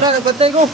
Tara, nagbantay ko.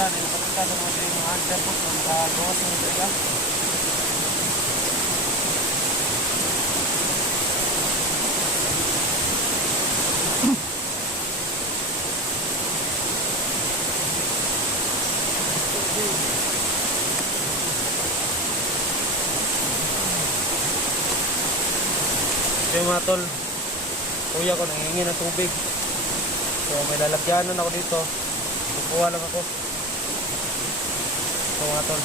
Tadi kita dengan mga hunter po ng gawas ng talaga. Okay mga tol, kuya ko nangingi ng tubig. So may lalagyanan ako dito. Kukuha lang ako. So mga tol,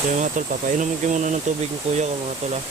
kaya mga tol, papainumin ko muna ng tubig ng kuya ko mga tol ah.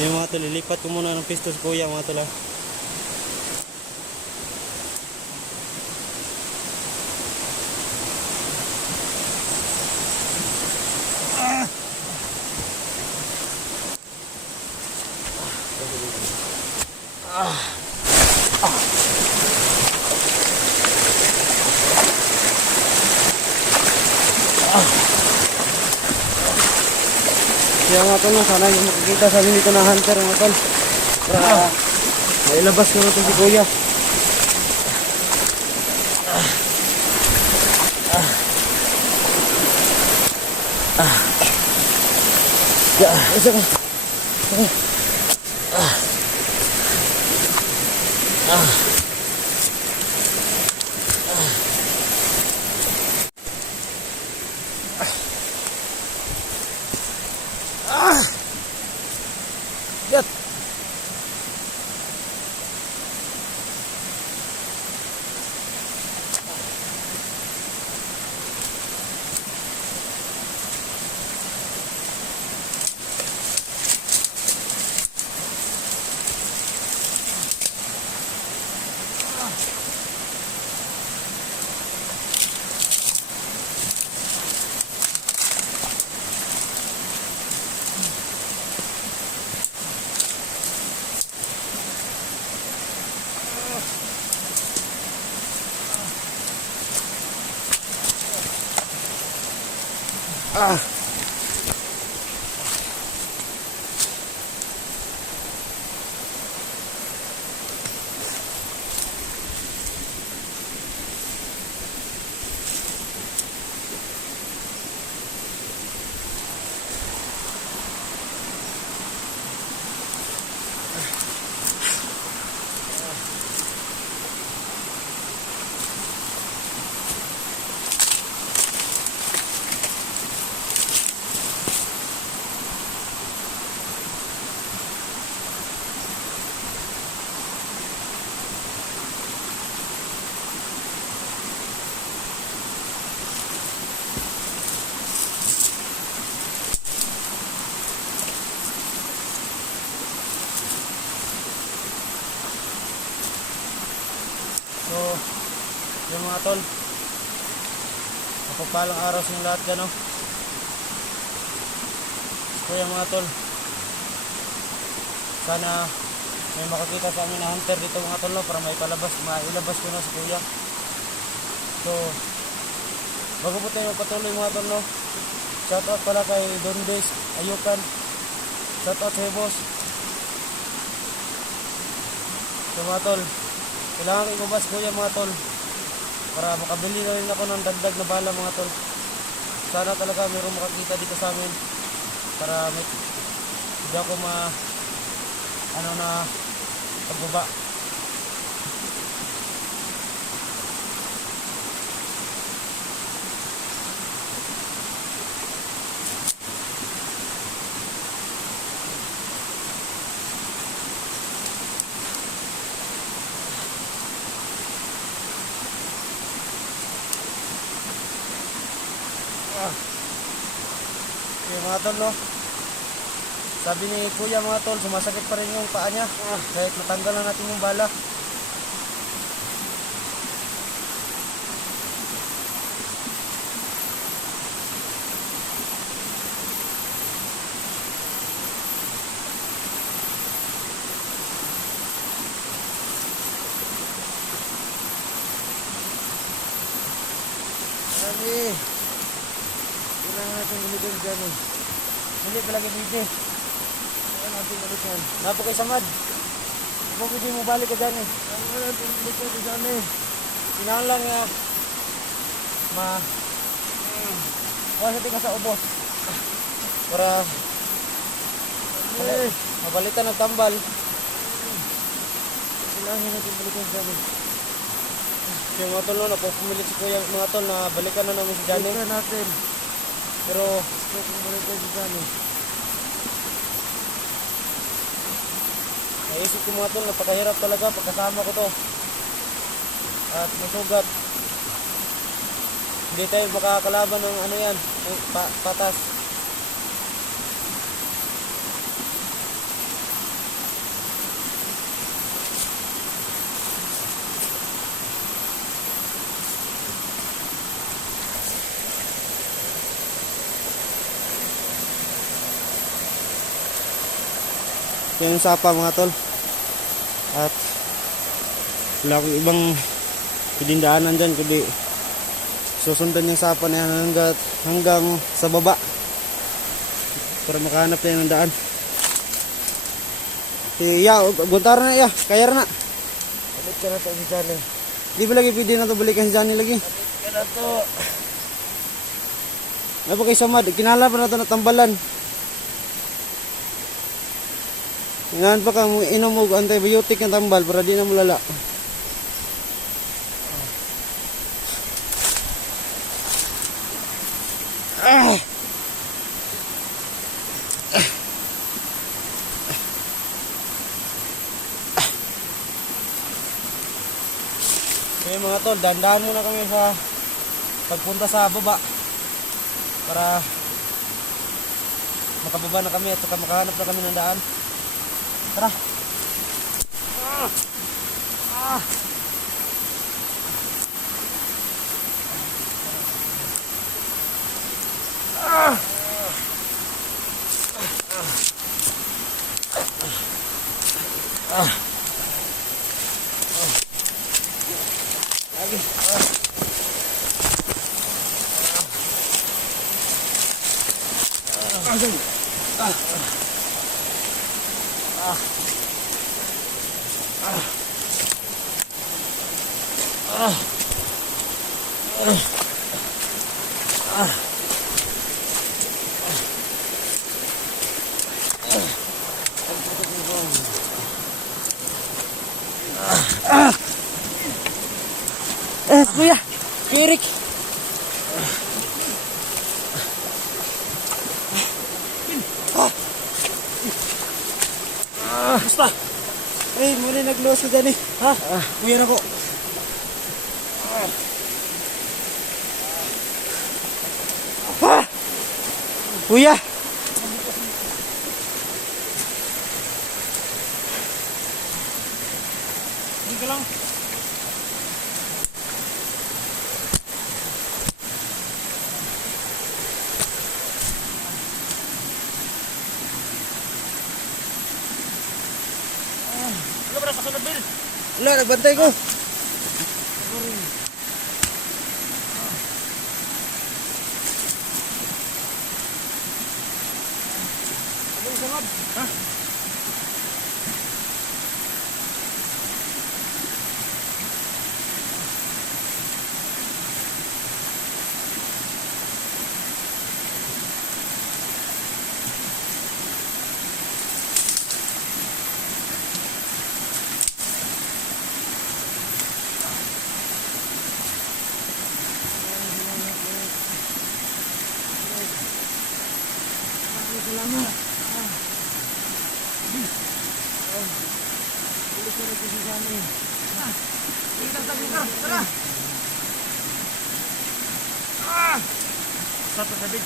Yung mga tol, lilipat ko muna ng pisto sa kuya mga tol ah. Kaya mga tol, sana yung makikita sa amin dito na hunter mga tol. Para mailabas ko na ito si kuya. Isa ka. Okay. Ah. So, yung mga tol, mapagpalang araw sa lahat dyan, no? So, yung mga tol, sana may makakita sa amin na hunter dito mga tol, no? Para mailabas ko na si kuya. So, bago po tayo patuloy mga tol, no? Shoutout pala kay Don Days Ayukan. Shoutout sa boss. So mga tol, kailangan ko ibabas kuya mga tol para makabili na rin ako ng dagdag na bala mga tol. Sana talaga mayroong makakita dito sa amin para hindi ako pagbaba. Okay mga tol, no? Sabi ni kuya mga tol, sumasakit pa rin yung paa niya kahit natanggal na natin yung bala. Sabi kailangan natin balikan dyan eh. Hindi palagi pwede. Kailangan natin balikan. Napo kay Samad. Napo pwede mo balik ka dyan eh. Kailangan natin balikan ka dyan eh. Kailangan lang wala sa tingin sa ubos. Para mabalikan ng tambal. Kailangan natin balikan dyan eh. Yung mga tol, no, napupumilit si kuya mga tol na balikan na namin si Johnny. Balikan natin. Pero gusto kong balikan si Johnny. Naisip ko mga tol, napakahirap talaga pagkasama ko to. At masugat. Hindi tayo makakalaban ng ano yan, ng patas. Yung sapa mga tol. At wala akong ibang pidindaanan dyan kundi susundan yung sapa na yan hanggang sa baba para makahanap tayo ng daan. Iya, guntar na iya, kayar na. Balik ka na to si Johnny. Di ba lagi pwede na to balikan si Johnny lagi? Balik ka na to. Ay pa kay Samad, kinala pa na to na tambalan. Ngayon pa kang inom mo antibiotic ng tambal para di na mulala. Okay mga tol, dandahan muna kami sa pagpunta sa baba para makababa na kami at saka makahanap na kami ng daan. Tara. Lagi. Agay. Ah. Ah. Ah. Ah. Ah. Ah. Kuya, Eric. Basta. Ay, muli nag-loss ko dyan eh. Ha? Kuya na ko. Kuya! Hindi ka lang. Ano ba na kasunod, Bill? Wala, nagbantay ko. Ano yung sunod? Ha? Salamat. Satu sabi.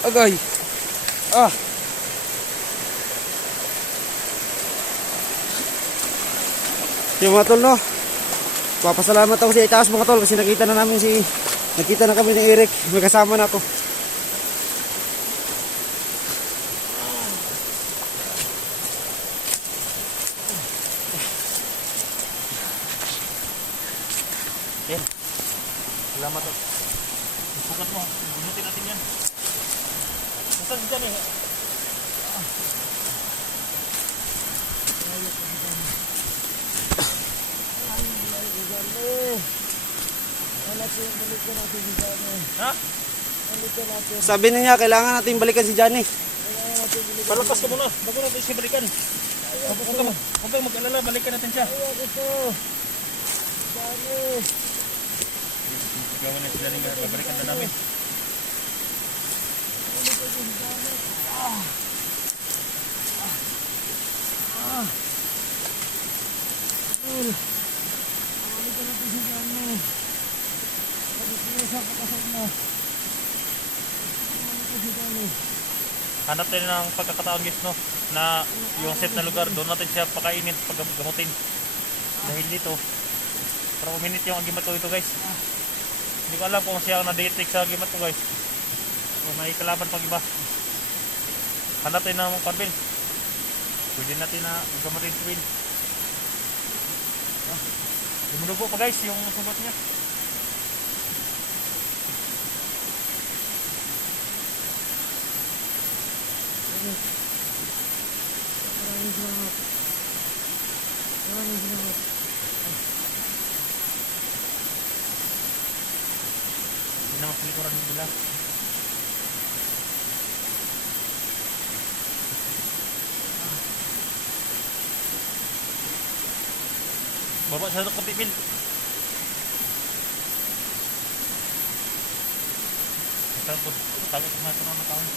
Agay. Ah. Yung mga tol, no? Papasalamat ako sa itaas mga tol kasi nakita na kami ni Eric. May kasama na ako. Salamat. Sukat mo. Bunutin natin yan. Saan dyan eh? Ha? Sabi niya kailangan natin balikan si Johnny. Palakas ka muna. Bago natin siya balikan. Huwag kang mag-alala. Balikan natin siya. Gawin na sila rin. Babalikan na namin. Hanap tayo ng pagkakataon guys, no, na yung safe na lugar, doon natin siya pakainin, paggamutin. Dahil dito, para uminit yung agimat ko ito guys. Hindi ko alam kung siya ang na-detect sa agimat ko guys. O may kalaban pag iba. Hanap tayo ng convil. Pwede natin na gamutin si Will. Lumudugo pa guys yung sugot niya. Maraming salamat. Maraming salamat. Hindi na mas likuran nila. Baba sa konti Phil. Takot sa mga taon.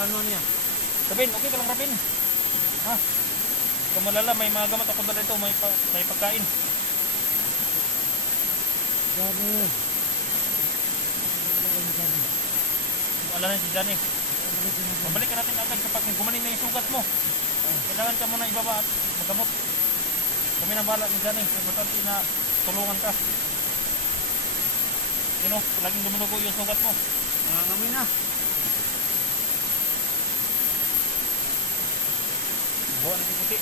Plano niya. Rabin, okay ka lang Rabin. Ha? Kung malala, may mga gamot ako dala ito, may pagkain. Wala na si Johnny. Mabalik ka natin agad kapag gumaling na yung sugat mo. Kailangan ka muna ibaba at magamot. Kami nang bahala ni Johnny. Importante na tulungan ka. Yun o, laging dumudugo yung sugat mo. Nangangamoy na. Buwan na puti.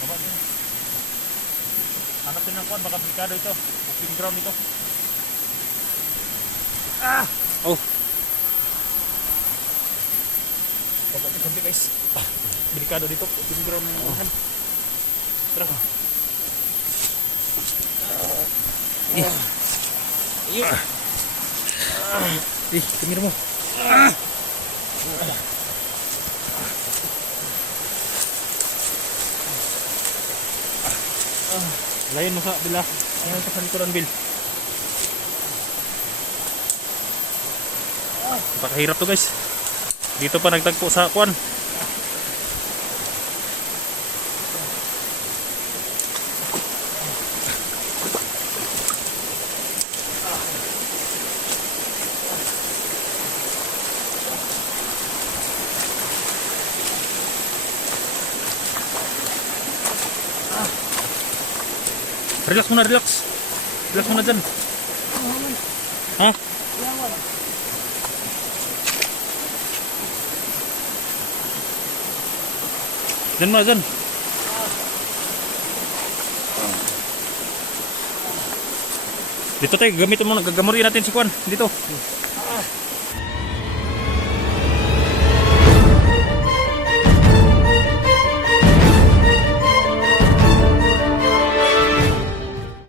Baba din. Hanap din ng kuwan, baka blikado ito. Open ground ito. Oh. Baba din konti guys. Blikado dito. Open ground ng unahan. Tara. Ayun. Tingin mo. Layan mo sa bila. Ayan ka sa likuran, Bill. Napakahirap to guys. Dito pa nagtagpo sa kuan. Relax muna, relax. Relax muna dyan. Ha? Dyan muna, dyan. Dito tayo, gamitin mo na. Gagamurin natin si Kwan. Dito.